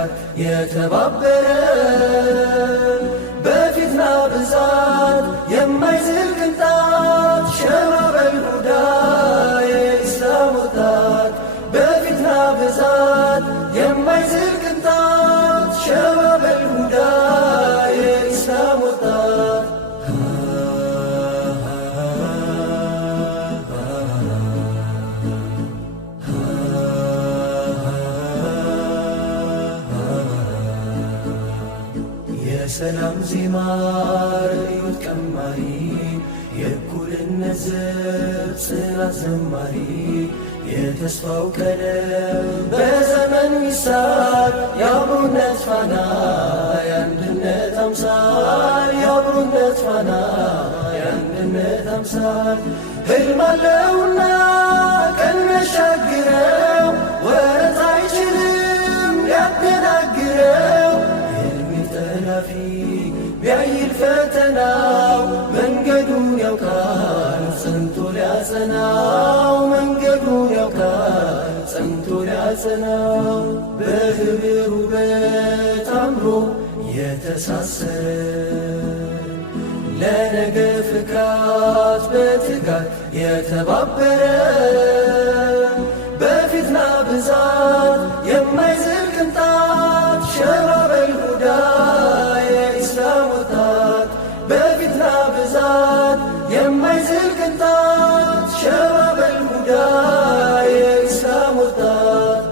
በትጋት የተባበረ በፊትና ብዛት የማይዝል ቅንጣት ሸባበል ሁዳ የኢስላም ወጣት በፊትና ብዛት የማይዝል ቅንጣት ሸባበል ሁዳ የኢስላም ወጣት የሰላም ዜማ ርዕዮት ቀማሪ የእኩልነት ዘብ ጽናት ዘማሪ የተስፋው ቀለም በዘመን ሚሳል የአብሮነት ፋና የአንድነት አምሳል የአብሮነት ፋና የአንድነት አምሳል ሕልም አለውና ቀን መሻግረው ወረት አይችልም ሊያደናግረው ጠላፊ ቢያይል ፈተናው መንገዱን ያውቃል ጸንቶ ሊያጸናው መንገዱን ያውቃል ጸንቶ ሊያጸናው በህብር ውበት አምሮ የተሳሰረ ለነገ ፍካት በትጋት የተባበረ በፊትና ብዛት የማይዝል ቅንጣት ሸባበል ሁዳ የኢስላም ወጣት በፊትና ብዛት የማይዝል ቅንጣት ሸባበል ሁዳ የኢስላም ወጣት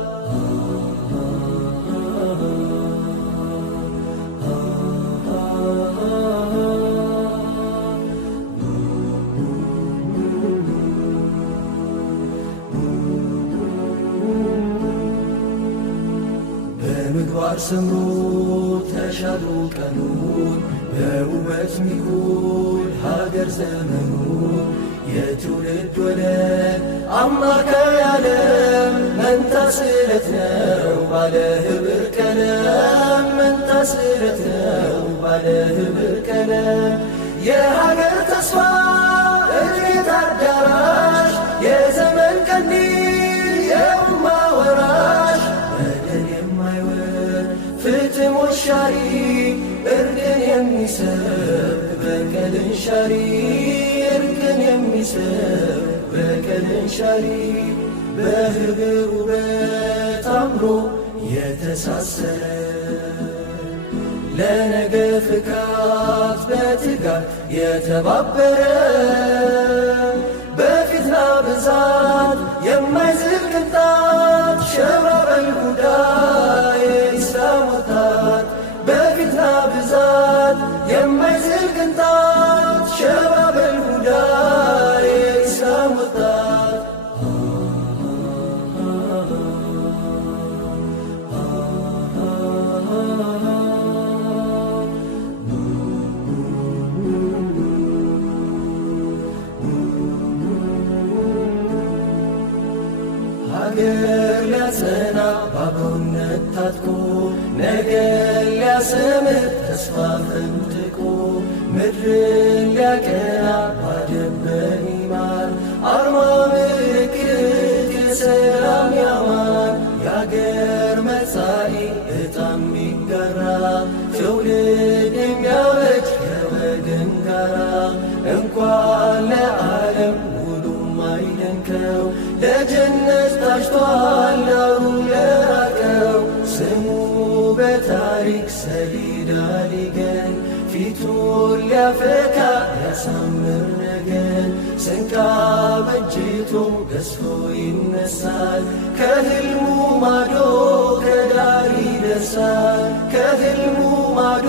በምግባር ሰምሮ ተሻሉ ቀኑን በውበት ሚኩል ሀገር ዘመኑን የትውልድ ወለል አማካይ ዓለም መንታ ስለት ነው ባለ ህብር ቀለም መንታ ስለት ነው ባለ ህብር ቀለም የሀገር ተስፋ እድገት አዳራሽ የዘመን ቀንዲል የኡማ ወራሽ በደል የማይወድ ፍትህ ሞሻሪ እርቅን የሚሰብክ በቀልን ሻሪ እርቅን የሚሰብክ በቀልን ሻሪ በህብር ውበት አምሮ የተሳሰረ ለነገ ፍካት በትጋት የተባበረ በፊትና ብዛት የማይዝል ቅንጣት ሸባበል ሁዳ የኢስላም ወጣት በፊትና ብዛት የማይዝል ቅንጣት ሸባበል ሁዳ የኢስላም ወጣት ሀገር ሊያጸና በአብሮነት ታጥቆ ነገር ሊያሰምር ተስፋ ፈንጥቆ ምድርን ሊያቀና ባደበን ኢማን አርማ ምልክት የሰላም ያማን የአገር መጻኢ ዕጣም ሚጋራ ትውልድ የሚያበጅ ከወገን ጋራ እንኳን ለዓለም ውሉም አይደንቀው ለጀነት ታጭቷል ዳሩ ለራቀው ስሙ በታሪክ ሰሌዳ ሊገን ፊቱን ሊያፈካ ያሳምር ነገን ስንቃ በጅቶ ገዝፎ ይነሳል ከህልሙ ማዶ ከዳር ይደርሳል ከህልሙ ማዶ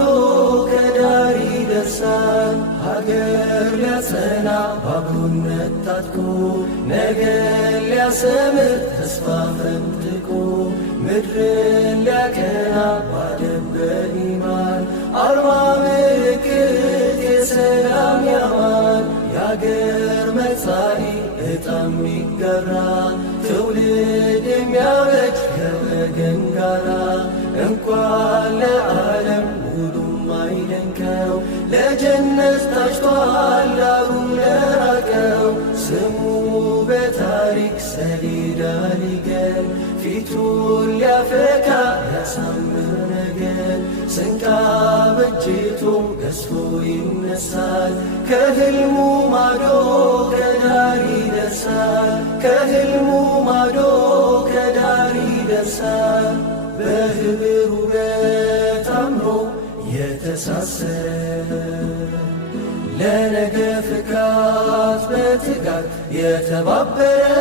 ከዳር ይደርሳል ሀገር ሊያጸና በአብሮነት ታጥቆ ነገር ሊያሰምር ተስፋ ፈንጥቆ ምድርን ሊያቀና ባደበን ኢማን አርማ ምልክት የሰላም ያማን የአገር መጻኢ ዕጣም ሚጋራ ትውልድ የሚያበጅ ከወገን ጋራ እንኳን ለዓለም ውሉም አይደንቀው ለጀነት ታጭቷል ዳሩ ለራቀው ስሙ በታሪክ ሰሌዳ ሊገን ፊቱን ሊያፈካ ያሳምር ስንቅ አበጅቶ ገዝፎ ይነሳል። ከሕልሙ ማዶ ከዳር ይደርሳል። ከሕልሙ ማዶ ከዳር ይደርሳል። በኅብር ውበት አምሮ የተሳሰረ ለነገ ፍካት በትጋት የተባበረ